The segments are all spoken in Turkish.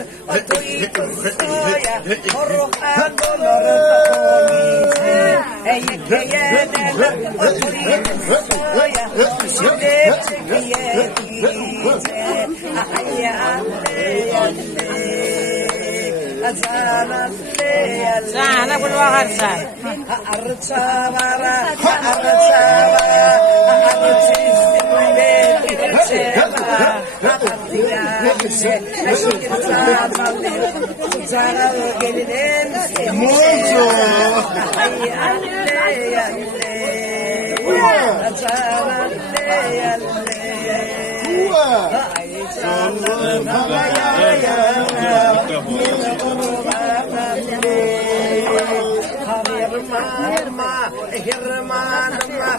gelinler otuydum soya Korkan dolar takomize Eykeye derler otuydum soya Şimdi çekiye dize Ay anne Sana bulwa harsa. Hirmanıma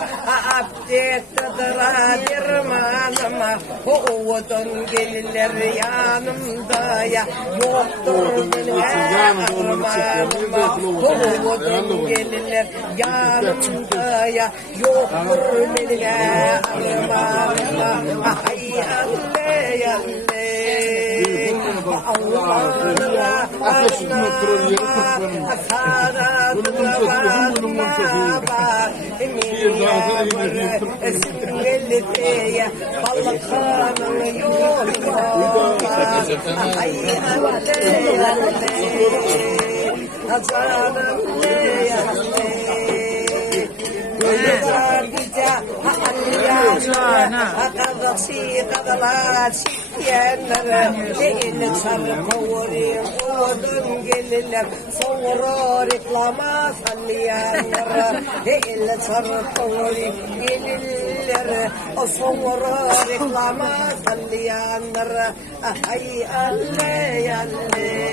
abdettiraa dirmanıma Kovudun gelinler yanımda ya Yoktur benim armanıma Kovudun gelinler yanımda ya Yoktur benim armanıma Ay anne anne Allah'ına aşkına Karanlığa var Esmelliteye Balkanın yolu Ay anne Hazanım ne anne Kadasi kadalar çiftyenler Elini sarı kovurim odun gelirler Sonra reklama sallayanlar Elini sarı kovurim gelirler Sonra reklama sallayanlar Ay anne anne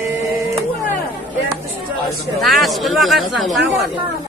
Nas bulwa harsa.